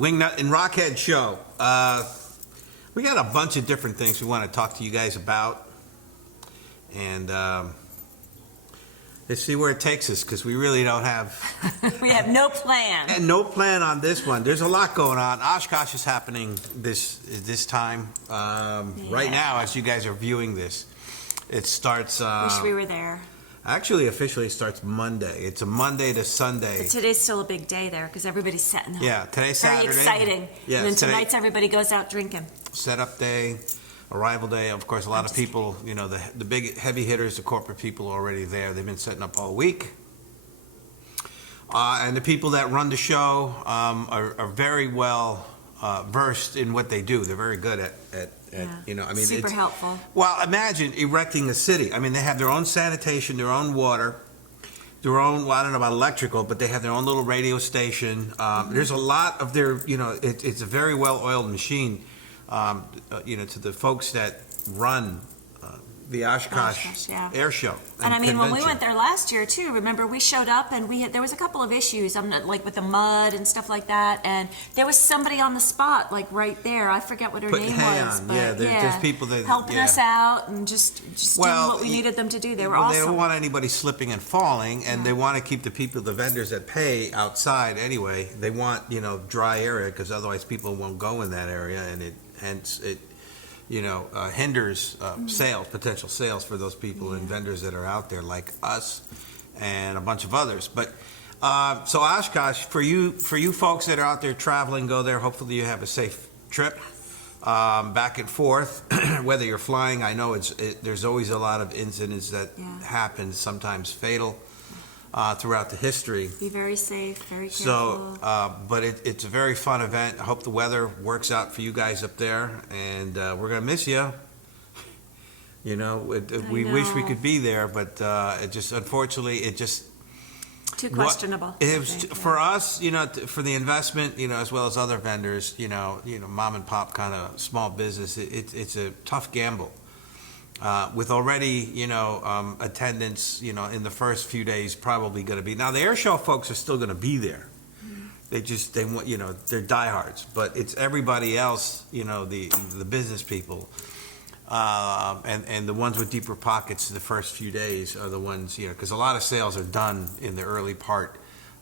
WingNut RockHeasd show. We got a bunch of different things we want to talk to you guys about, and let's see where it takes us, because we really don't have we have no plan. and no plan on this one. There's a lot going on. Oshkosh is happening this time right now as you guys are viewing this. It starts. Wish we were there. Actually, officially it starts Monday. It's a Monday to Sunday. But today's still a big day there because everybody's setting up. Yeah, today's Saturday. Very exciting. Yeah, and then tonight's everybody goes out drinking. Setup day, arrival day. Of course, a lot of people, you know, the big heavy hitters, the corporate people are already there. They've been setting up all week. And the people that run the show are very well versed in what they do. They're very good at you know, I mean, super helpful. Well, imagine erecting a city. I mean, they have their own sanitation, their own water, their own, well, I don't know about electrical, but they have their own little radio station. There's a lot of their, you know, it's a very well-oiled machine, you know, to the folks that run the Oshkosh Air Show. And I mean, when we went there last year too, remember we showed up and there was a couple of issues, like with the mud and stuff like that, and there was somebody on the spot, like right there. I forget what her name was, but there's people that helping us out and just doing what we needed them to do. They were awesome. They don't want anybody slipping and falling, and they want to keep the people, the vendors that pay outside anyway. They want, you know, dry area, because otherwise people won't go in that area, and it you know, hinders sales, potential sales for those people and vendors that are out there like us and a bunch of others. But so Oshkosh, for you folks that are out there traveling, go there. Hopefully you have a safe trip back and forth. Whether you're flying, I know there's always a lot of incidents that happen, sometimes fatal. Throughout the history. Be very safe, very careful. So, but it's a very fun event. I hope the weather works out for you guys up there, and we're going to miss you. You know, we wish we could be there, but it just, unfortunately, too questionable. It was for us, you know, for the investment, you know, as well as other vendors, you know, mom and pop kind of small business. It's a tough gamble. With already, you know, attendance, you know, in the first few days probably going to be. Now, the air show folks are still going to be there. They want, you know, they're diehards. But it's everybody else, you know, the business people, and the ones with deeper pockets the first few days are the ones, you know, because a lot of sales are done in the early part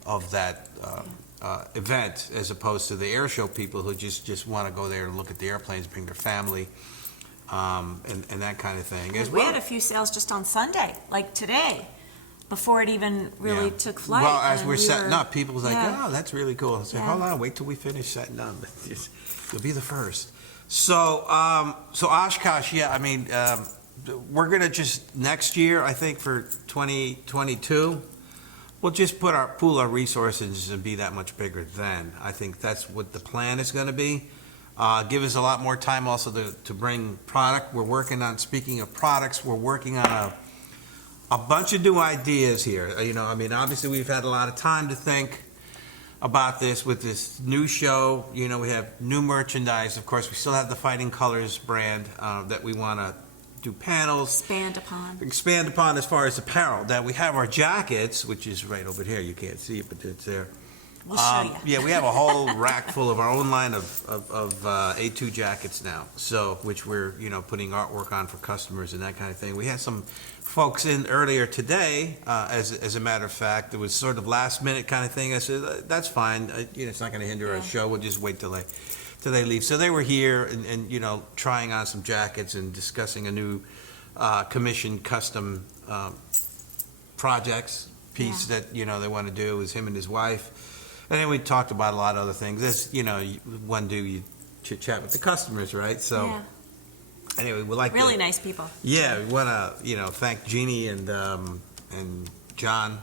of that event, as opposed to the air show people who just want to go there and look at the airplanes, bring their family. And that kind of thing. We had a few sales just on Sunday, like today, before it even really took flight. Well, as we're setting up, people was like, "Oh, that's really cool." I said, "Hold on, wait till we finish setting up. You'll be the first." So, so Oshkosh, I mean, we're gonna just next year, I think for 2022, we'll just pool our resources and be that much bigger then. I think that's what the plan is going to be. Give us a lot more time also to bring product. We're working on, speaking of products, we're working on a bunch of new ideas here. You know, I mean, obviously we've had a lot of time to think about this with this new show. You know, we have new merchandise. Of course, we still have the Fighting Colors brand that we want to do panels. Expand upon as far as apparel. That we have our jackets, which is right over here. You can't see it, but it's there. We'll show you. Yeah, we have a whole rack full of our own line of A2 jackets now, so which we're, you know, putting artwork on for customers and that kind of thing. We had some folks in earlier today, as a matter of fact. It was sort of last minute kind of thing. I said, that's fine. You know, it's not going to hinder our show. We'll just wait till they leave. So they were here and you know, trying on some jackets and discussing a new commission custom projects piece that, you know, they want to do. It was him and his wife. And then we talked about a lot of other things. This, you know, you chit-chat with the customers, right? So, anyway, we like really nice people. Yeah, we want to, you know, thank Jeannie and John.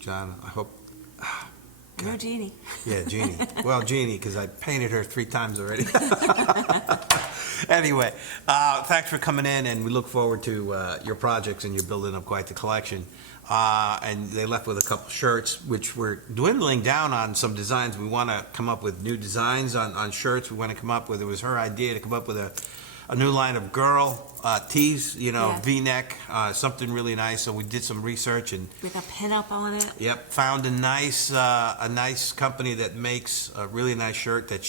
John, I hope. No, Jeannie. Yeah, Jeannie. Well, Jeannie, because I painted her 3 times already. Anyway, thanks for coming in, and we look forward to your projects, and you're building up quite the collection. And they left with a couple shirts, which we're dwindling down on some designs. We want to come up with new designs on shirts. We want to come up with, it was her idea to come up with a new line of girl tees, Yeah. V-neck, something really nice. So we did some research and With a pinup on it. yep, found a nice company that makes a really nice shirt that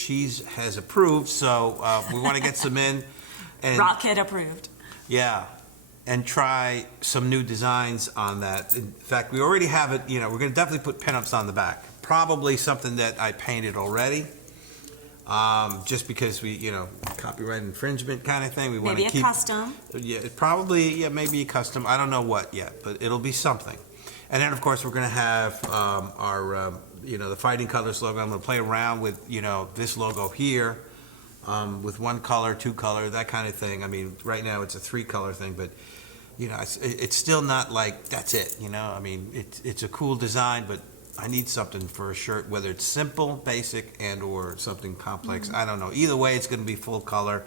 has approved. So we want to get some in and Rockhead approved. yeah, and try some new designs on that. In fact, we already have it. We're going to definitely put pinups on the back. Probably something that I painted already. Just because we, copyright infringement kind of thing. We want Maybe to a keep custom. Yeah, maybe a custom. I don't know what yet, but it'll be something. And then, of course, we're going to have our, the Fighting Colors logo. I'm going to play around with, this logo here with one color, two color, that kind of thing. I mean, right now it's a 3-color thing, but, it's still not like that's it, I mean, it's a cool design, but I need something for a shirt, whether it's simple, basic, and or something complex. I don't know. Either way, it's going to be full color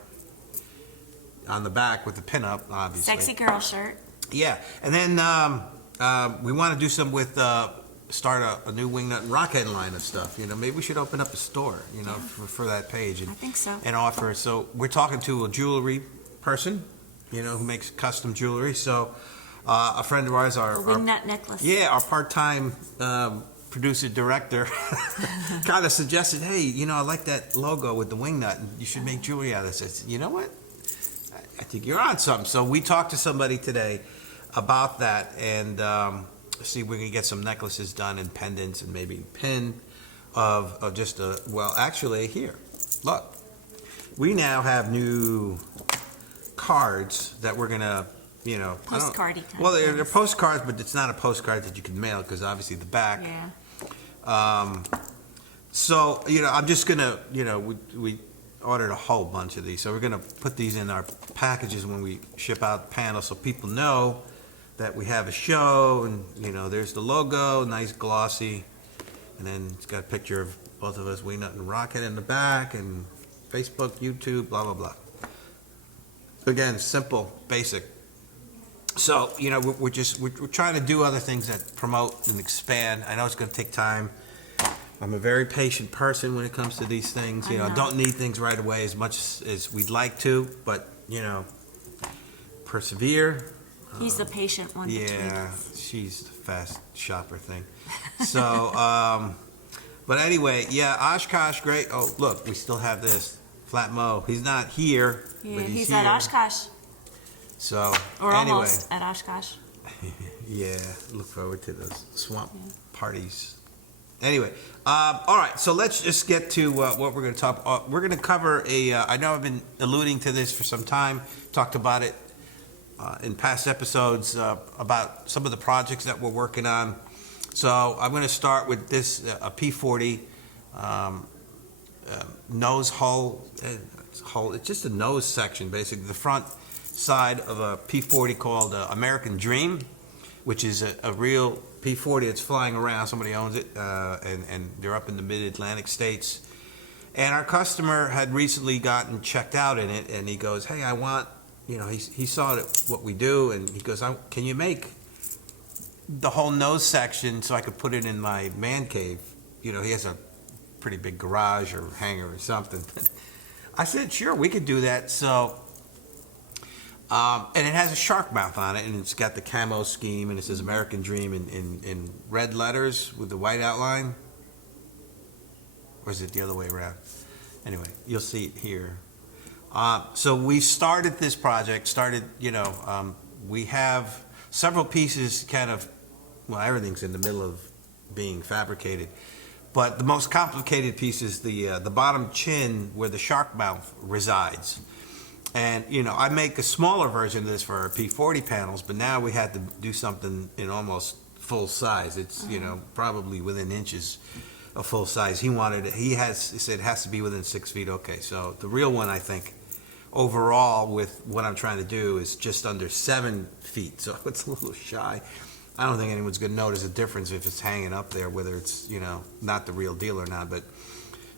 on the back with the pinup, obviously. Sexy girl shirt. Yeah, and then we want to do some with start a new WingNut RockHeasd line of stuff. Maybe we should open up a store, for that page and I think so. and offer. So we're talking to a jewelry person, who makes custom jewelry. So a friend of ours, our WingNut necklace. yeah, our part-time producer director kind of suggested, hey, I like that logo with the wingnut, and you should make jewelry out of this. I said, you know what? I think you're on something. So we talked to somebody today about that, and see if we can get some necklaces done and pendants and maybe a pin of just actually here, look, we now have new cards that we're gonna Postcardy kind well, of they're things. postcards, but it's not a postcard that you can mail because obviously the back. Yeah. So, I'm just gonna, we ordered a whole bunch of these, so we're gonna put these in our packages when we ship out panels, so people know that we have a show, and there's the logo, nice glossy, and then it's got a picture of both of us, WingNut and Rocket, in the back, and Facebook, YouTube, blah blah blah. Again, simple, basic. So, we're trying to do other things that promote and expand. I know it's going to take time. I'm a very patient person when it comes to these things. I know. Don't need things right away as much as we'd like to, but, persevere. He's the patient one. between Yeah, us. she's the fast shopper thing. So, but anyway, yeah, Oshkosh, great. Oh, look, we still have this. Flat Mo. He's not here, Yeah, but he's here. at Oshkosh. So, Or anyway. almost at Oshkosh. Yeah, look forward to those swamp parties. Anyway, all right, so let's just get to what we're going to talk. We're going to cover I know I've been alluding to this for some time, talked about it in past episodes about some of the projects that we're working on. So I'm going to start with this, a P40 nose hole. It's just a nose section, basically. The front side of a P40 called American Dream, which is a real P40. It's flying around. Somebody owns it, and they're up in the mid-Atlantic states. And our customer had recently gotten checked out in it, and he goes, hey, I want, he saw what we do, and he goes, can you make the whole nose section so I could put it in my man cave? He has a pretty big garage or hangar or something. I said, sure, we could do that. So, and it has a shark mouth on it, and it's got the camo scheme, and it says American Dream in red letters with the white outline. Or is it the other way around? Anyway, you'll see it here. So we started this project, we have several pieces everything's in the middle of being fabricated. But the most complicated piece is the bottom chin where the shark mouth resides. And, I make a smaller version of this for our P40 panels, but now we had to do something in almost full size. It's, probably within inches of full size. He said it has to be within 6 feet. Okay, so the real one, I think, overall with what I'm trying to do is just under 7 feet. So it's a little shy. I don't think anyone's going to notice a difference if it's hanging up there, whether it's, not the real deal or not. But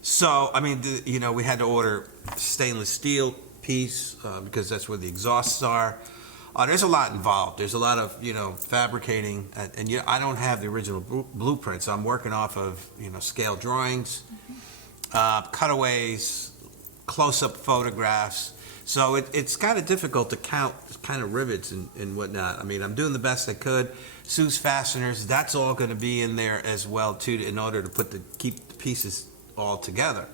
so, I mean, we had to order stainless steel piece because that's where the exhausts are. There's a lot involved. There's a lot of, fabricating. And I don't have the original blueprint, so I'm working off of, scale drawings, cutaways, close-up photographs. So it's kind of difficult to count kind of rivets and whatnot. I mean, I'm doing the best I could. Seuss fasteners, that's all going to be in there as well too, in order to keep the pieces all together.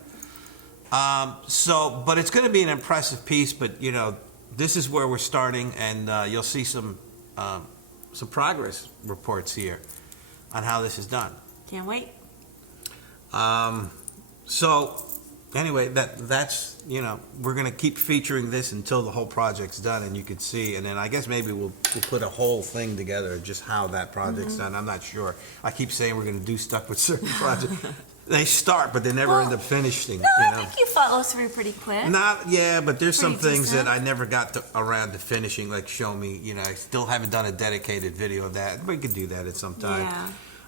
But it's going to be an impressive piece. But you know, this is where we're starting, and you'll see some progress reports here on how this is done. Can't wait. So anyway, that's you know, we're going to keep featuring this until the whole project's done, and you can see, and then I guess maybe we'll put a whole thing together, just how that project's done. I'm not sure. I keep saying we're going to do stuff with certain projects. They start, but they never end up finishing. No, you I know? think you follow through pretty quick. But there's some Pretty things decent. that I never got around to finishing, like show me, you know, I still haven't done a dedicated video of that. We could do that at some time.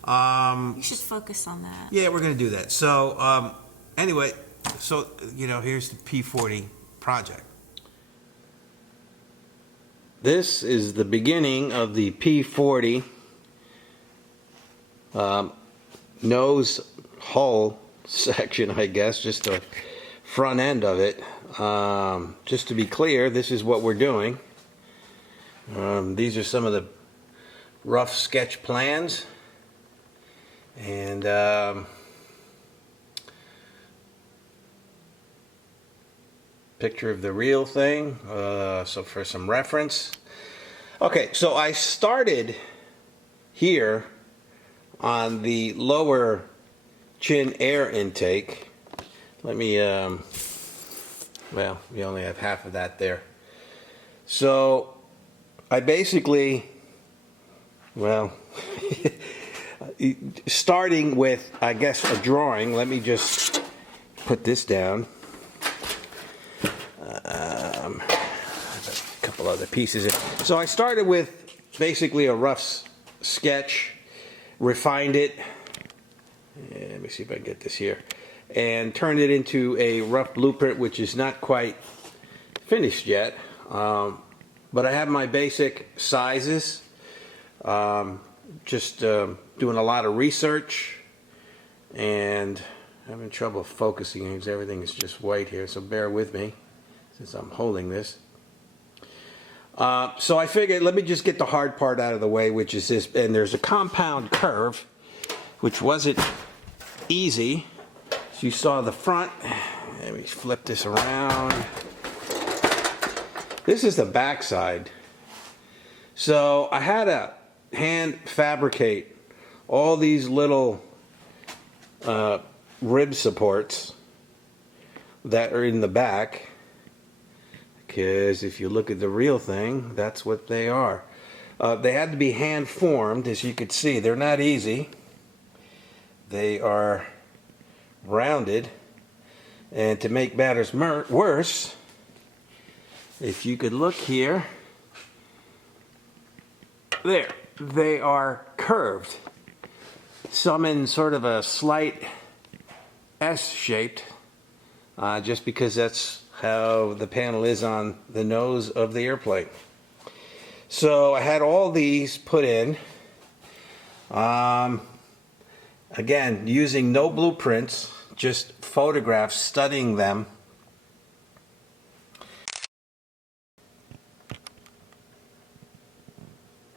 Yeah. You should focus on that. Yeah, we're going to do that. So, anyway, so, you know, here's the P40 project. This is the beginning of the P40 nose hull section, I guess, just the front end of it. Just to be clear, this is what we're doing. These are some of the rough sketch plans. And picture of the real thing, so for some reference. Okay, so I started here on the lower chin air intake. Let me, well, we only have half of that there. So I basically, well, starting with, I guess, a drawing. Let me just put this down. A couple other pieces. So I started with basically a rough sketch, refined it. Let me see if I can get this here, and turned it into a rough blueprint, which is not quite finished yet. But I have my basic sizes. Just doing a lot of research, and having trouble focusing because everything is just white here, so bear with me since I'm holding this. So I figured let me just get the hard part out of the way, which is this, and there's a compound curve, which wasn't easy. So you saw the front. Let me flip this around. This is the back side. So I had to hand fabricate all these little rib supports that are in the back, because if you look at the real thing, that's what they are. They had to be hand formed, as you could see. They're not easy. They are rounded, and to make matters worse, if you could look here, there, they are curved, some in sort of a slight S-shaped, just because that's how the panel is on the nose of the airplane. So I had all these put in, again, using no blueprints, just photographs, studying them.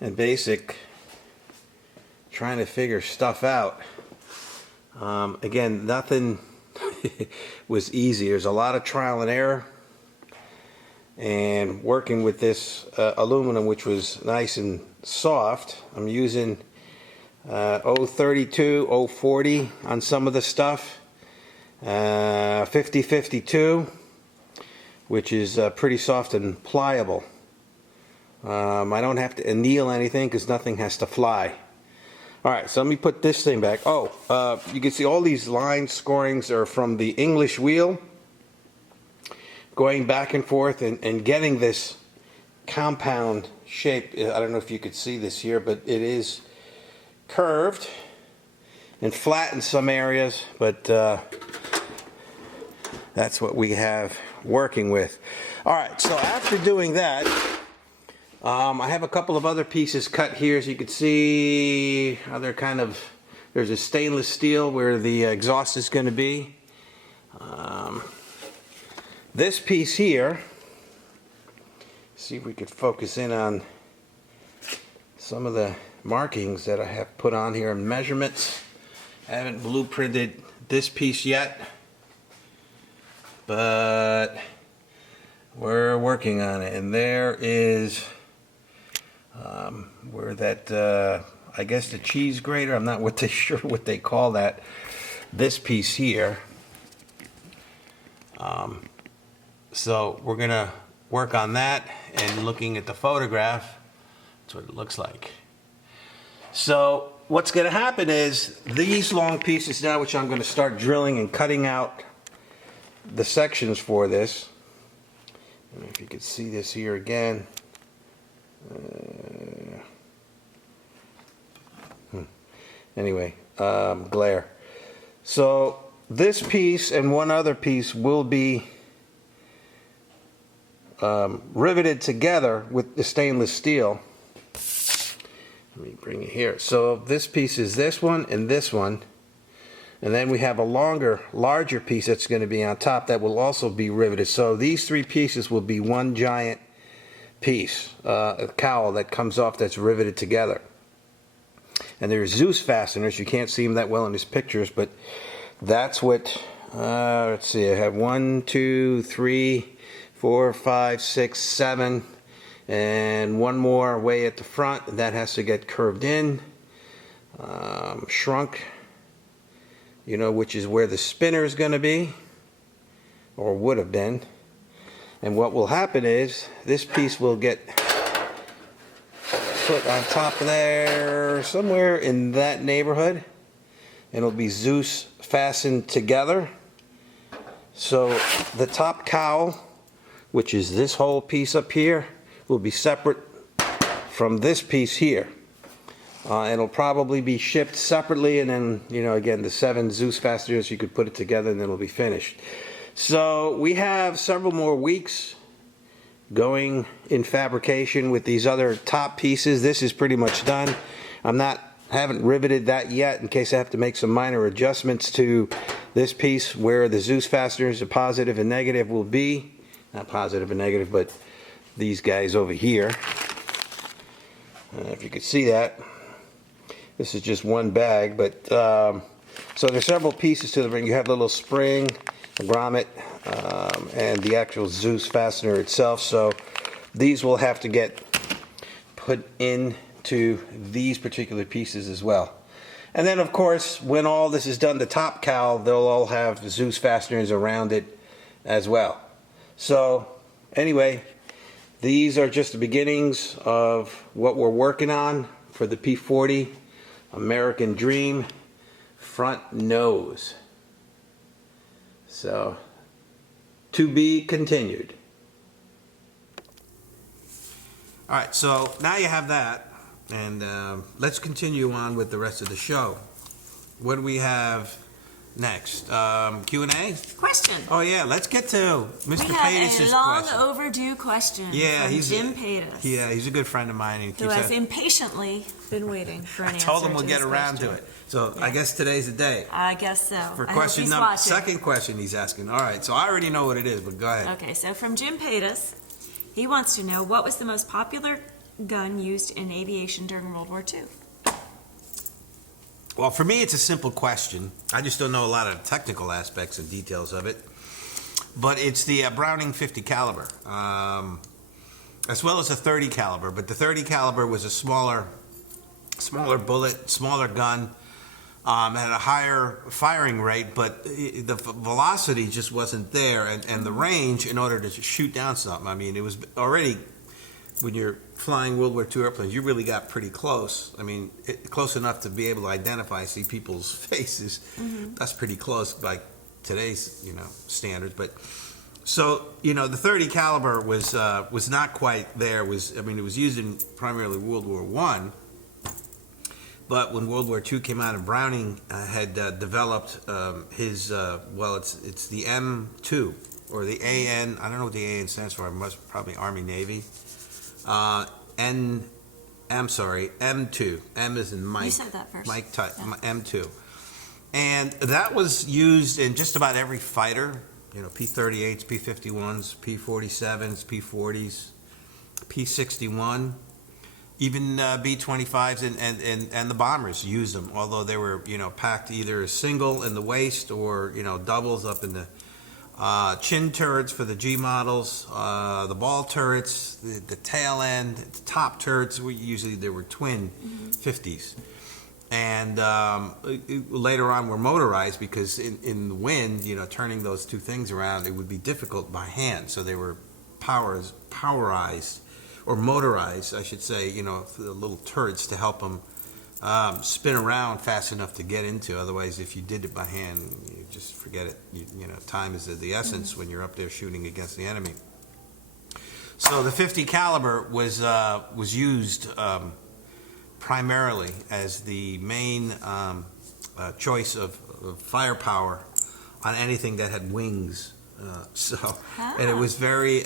And basic, trying to figure stuff out. Again, nothing was easy. There's a lot of trial and error, and working with this aluminum, which was nice and soft. I'm using 032, 040 on some of the stuff, 5052, which is pretty soft and pliable. I don't have to anneal anything because nothing has to fly. Alright, so let me put this thing back. Oh, you can see all these line scorings are from the English wheel, going back and forth and getting this compound shape. I don't know if you could see this here, but it is curved and flat in some areas, but that's what we have working with. Alright, so after doing that, I have a couple of other pieces cut here, as you can see. There's a stainless steel where the exhaust is going to be. This piece here see if we could focus in on some of the markings that I have put on here and measurements. I haven't blueprinted this piece yet, but we're working on it. And there is where that I guess the cheese grater, I'm not sure what they call that, this piece here. So we're gonna work on that, and looking at the photograph, that's what it looks like. So what's gonna happen is these long pieces now, which I'm gonna start drilling and cutting out the sections for this. I don't know if you could see this here again. Anyway, glare. So this piece and one other piece will be riveted together with the stainless steel. Let me bring it here. So this piece is this one and this one. And then we have a larger piece that's going to be on top that will also be riveted. So these three pieces will be one giant piece, a cowl that comes off that's riveted together. And there's Zeus fasteners. You can't see them that well in these pictures, but that's what, let's see, I have 1, 2, 3, 4, 5, 6, 7, and one more way at the front. That has to get curved in, shrunk, you know, which is where the spinner is going to be, or would have been. And what will happen is this piece will get put on top of there, somewhere in that neighborhood, and it'll be Zeus fastened together. So the top cowl, which is this whole piece up here, will be separate from this piece here. It'll probably be shipped separately, and then, you know, again, the 7 Zeus fasteners, you could put it together and then it'll be finished. So we have several more weeks going in fabrication with these other top pieces. This is pretty much done. Haven't riveted that yet in case I have to make some minor adjustments to this piece where the Zeus fasteners, the positive and negative, will be. Not positive and negative, but these guys over here. If you could see that. This is just one bag, but so there's several pieces to the ring. You have a little spring, a grommet, and the actual Zeus fastener itself. So these will have to get put into these particular pieces as well. And then, of course, when all this is done, the top cowl, they'll all have Zeus fasteners around it as well. So anyway, these are just the beginnings of what we're working on for the P40 American Dream front nose. So, to be continued. All right, so now you have that, and let's continue on with the rest of the show. What do we have next? Q&A? Question. Oh yeah, let's get to Mr. We Paytas' have a long question. overdue question Yeah, from he's Jim Paytas. Yeah, he's a good friend of mine. And he Who keeps has impatiently been waiting for an I answer told him we'll to get his around question. to it. So Yeah. I guess today's the day. I guess so. For I hope question he's number, watching. second question he's asking. All right, so I already know what it is, but go ahead. Okay, so from Jim Paytas, he wants to know what was the most popular gun used in aviation during World War II? Well, for me, it's a simple question. I just don't know a lot of the technical aspects and details of it. But it's the Browning 50 caliber, as well as a 30 caliber. But the 30 caliber was a smaller bullet, smaller gun, had a higher firing rate, but the velocity just wasn't there, and the range in order to shoot down something. I mean, it was already, when you're flying World War II airplanes, you really got pretty close. I mean, close enough to be able to identify, see people's faces. Mm-hmm. That's pretty close by today's, standards. But so, the 30 caliber was not quite there. It was used in primarily World War I. But when World War II came out, and Browning had developed his, it's the M2 or the AN. I don't know what the AN stands for. Probably Army Navy. M2. M is in Mike. You said that first. Mike type. Yeah. M2. And that was used in just about every fighter. P-38s, P-51s, P-47s, P-40s. P-61, even B-25s and the bombers used them, although they were, packed either single in the waist or, doubles up in the chin turrets for the G models, the ball turrets, the tail end, the top turrets. Usually they were twin 50s. And later on were motorized because in the wind, turning those two things around, it would be difficult by hand. So they were powerized or motorized, I should say, the little turrets to help them spin around fast enough to get into. Otherwise, if you did it by hand, you just forget it. Time is of the essence when you're up there shooting against the enemy. So the 50 caliber was used primarily as the main choice of firepower on anything that had wings. And it was very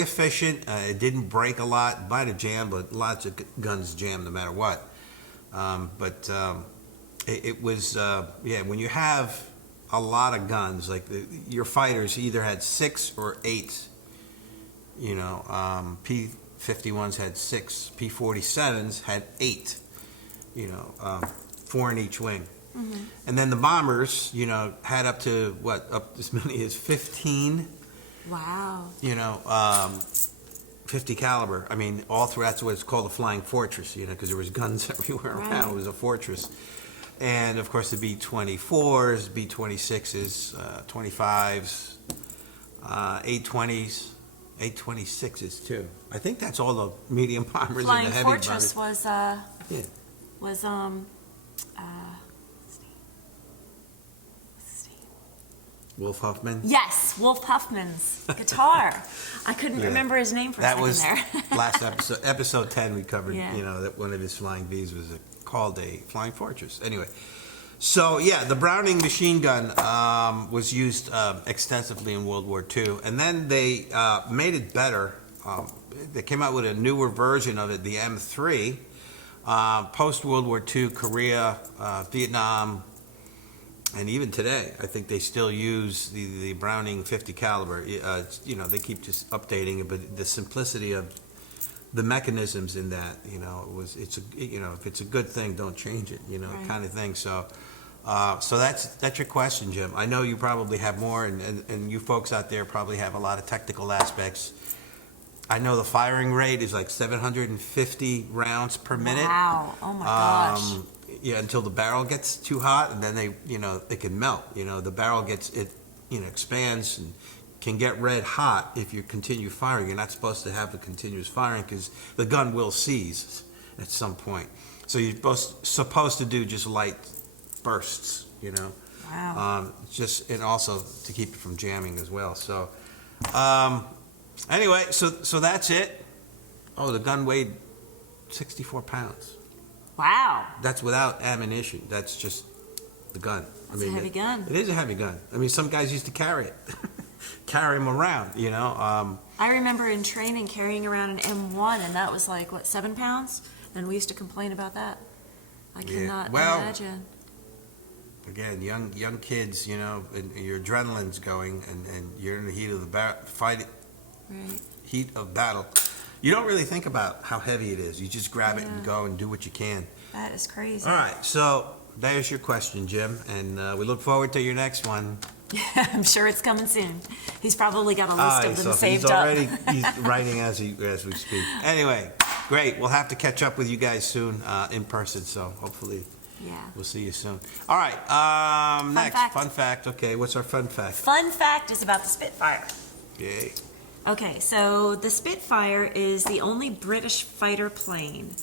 efficient. It didn't break a lot. It might have jammed, but lots of guns jam no matter what. It was when you have a lot of guns, like your fighters either had 6 or 8. P-51s had 6, P-47s had 8. 4 in each wing. Mm-hmm. And then the bombers, had up to up as many as 15. Wow. 50 caliber. I mean, all through, that's what it's called, a flying fortress, because there was guns everywhere around. It was a fortress. And of course the B-24s, B-26s, 25s, 820s, 826s too. I think that's all the medium bombers and the heavy bombers. Flying fortress was Wolf Huffman? Yes, Wolf Huffman's guitar. I couldn't remember his name for a second there. That was last episode, episode 10 we covered, that one of his flying Vs was called a flying fortress. Anyway, so the Browning machine gun was used extensely in World War II. And then they made it better. They came out with a newer version of it, the M3. Post-World War II, Korea, Vietnam, and even today, I think they still use the Browning 50 caliber. They keep just updating it, but the simplicity of the mechanisms in that, if it's a good thing, don't change it, kind of thing. So that's your question, Jim. I know you probably have more, and you folks out there probably have a lot of technical aspects. I know the firing rate is like 750 rounds per minute. Wow! Oh my gosh! Until the barrel gets too hot, and then it can melt. The barrel expands and can get red hot if you continue firing. You're not supposed to have the continuous firing because the gun will seize at some point. So you're supposed to do just light bursts. Wow. And also to keep it from jamming as well. So anyway, so that's it. Oh, the gun weighed 64 pounds. Wow. That's without ammunition. That's just the gun. That's a heavy gun. It is a heavy gun. I mean, some guys used to carry it. Carry them around, I remember in training carrying around an M1, and that was like, 7 pounds? And we used to complain about that. I cannot imagine. Again, young kids, and your adrenaline's going, and you're in the heat of the heat of battle. You don't really think about how heavy it is. You just grab it and go and do what you can. That is crazy. All right, so there's your question, Jim, and we look forward to your next one. I'm sure it's coming soon. He's probably got a list of them saved up. He's writing as we speak. Anyway, great. We'll have to catch up with you guys soon in person, so hopefully we'll see you soon. All right, fun fact. Okay, what's our fun fact? Fun fact is about the Spitfire. Yay. Okay, so the Spitfire is the only British fighter plane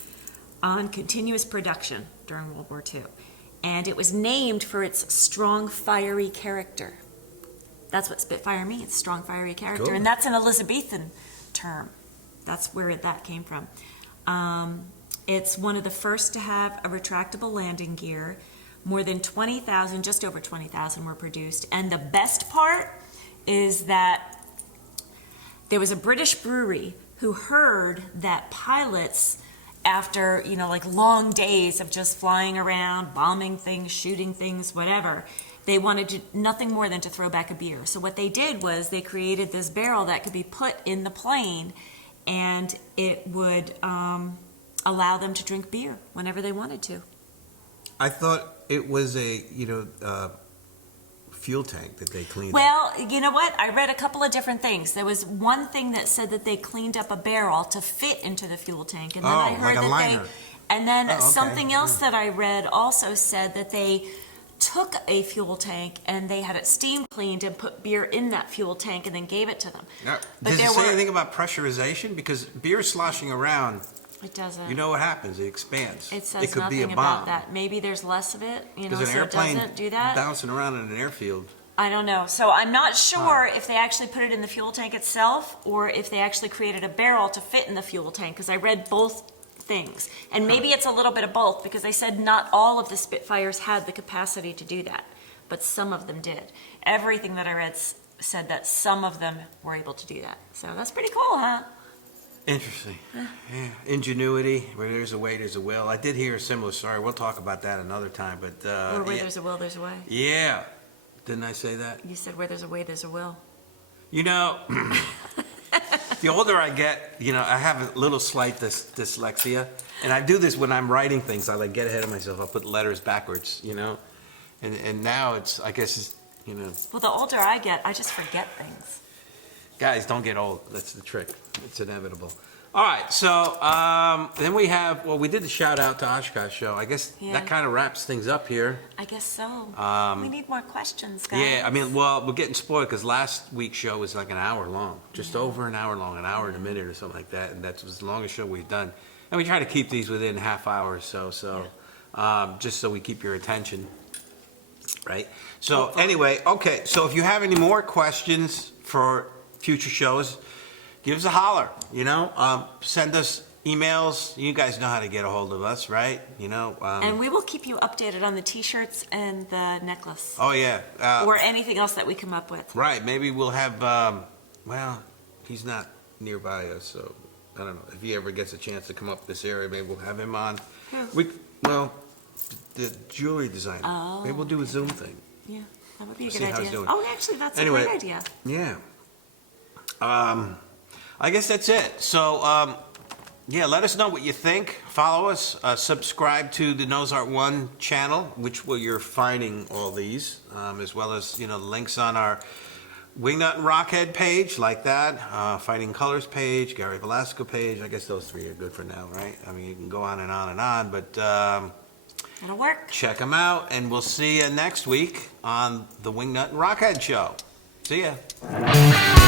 on continuous production during World War II. And it was named for its strong, fiery character. That's what Spitfire means, strong, fiery character. Cool. And that's an Elizabethan term. That's where that came from. It's one of the first to have a retractable landing gear. More than 20,000, just over 20,000 were produced. And the best part is that there was a British brewery who heard that pilots, after, long days of just flying around, bombing things, shooting things, whatever, they wanted nothing more than to throw back a beer. So what they did was they created this barrel that could be put in the plane, and it would allow them to drink beer whenever they wanted to. I thought it was a, fuel tank that they cleaned up. Well, you know what? I read a couple of different things. There was one thing that said that they cleaned up a barrel to fit into the fuel tank, and then I heard like a that liner. and then Oh, okay. something else that I read also said that they took a fuel tank and they had it steam cleaned and put beer in that fuel tank and then gave it to them. Now, But does it there say were- anything about pressurization? Because beer sloshing around, It doesn't. you know what happens? It expands. It says could be a nothing bomb. about that. Maybe there's less of it, Because so an it airplane doesn't do that. bouncing around in an airfield. I don't know. So I'm not sure if they actually put it in the fuel tank itself or if they actually created a barrel to fit in the fuel tank, because I read both things. And maybe it's a little bit of both, because they said not all of the Spitfires had the capacity to do that, but some of them did. Everything that I read said that some of them were able to do that. So that's pretty cool, huh? Interesting. Yeah. Ingenuity. Where there's a way, there's a will. I did hear a similar story. We'll talk about that another time. But Or where there's a will, there's a way. yeah. Didn't I say that? You said where there's a way, there's a will. You know, the older I get, I have a little slight dyslexia. And I do this when I'm writing things. I get ahead of myself. I'll put letters backwards, And now I guess Well, the older I get, I just forget things. guys, don't get old. That's the trick. It's inevitable. All right, so then we have, we did the shout out to Oshkosh show. I guess Yeah. that kind of wraps things up here. I guess so. We need more questions, guys. Yeah, I mean, we're getting spoiled because last week's show was like an hour long, just over an hour long, an hour and a minute or something like that, and that was the longest show we've done. And we try to keep these within half hour or so, just so we keep your attention, right? So anyway, okay, so if you have any more questions for future shows, give us a holler, send us emails. You guys know how to get a hold of us, right? And we will keep you updated on the T-shirts and the necklace. Oh, yeah. Or anything else that we come up with. Right, maybe we'll have, he's not nearby us, so I don't know. If he ever gets a chance to come up this area, maybe we'll have him on. Who? The jewelry designer. Oh, Maybe we'll do a Zoom thing. Yeah, that would be a See good how he's idea. doing. Oh, actually, that's Anyway. a great idea. Yeah. I guess that's it. So, let us know what you think. Follow us. Subscribe to the Nose Art One channel, which where you're finding all these, as well as links on our WingNut RockHeasd page, like that. Fighting Colors page, Gary Velasco page. I guess those three are good for now, right? I mean, you can go on and on and on, but It'll work. check them out, and we'll see you next week on the WingNut RockHeasd show. See ya.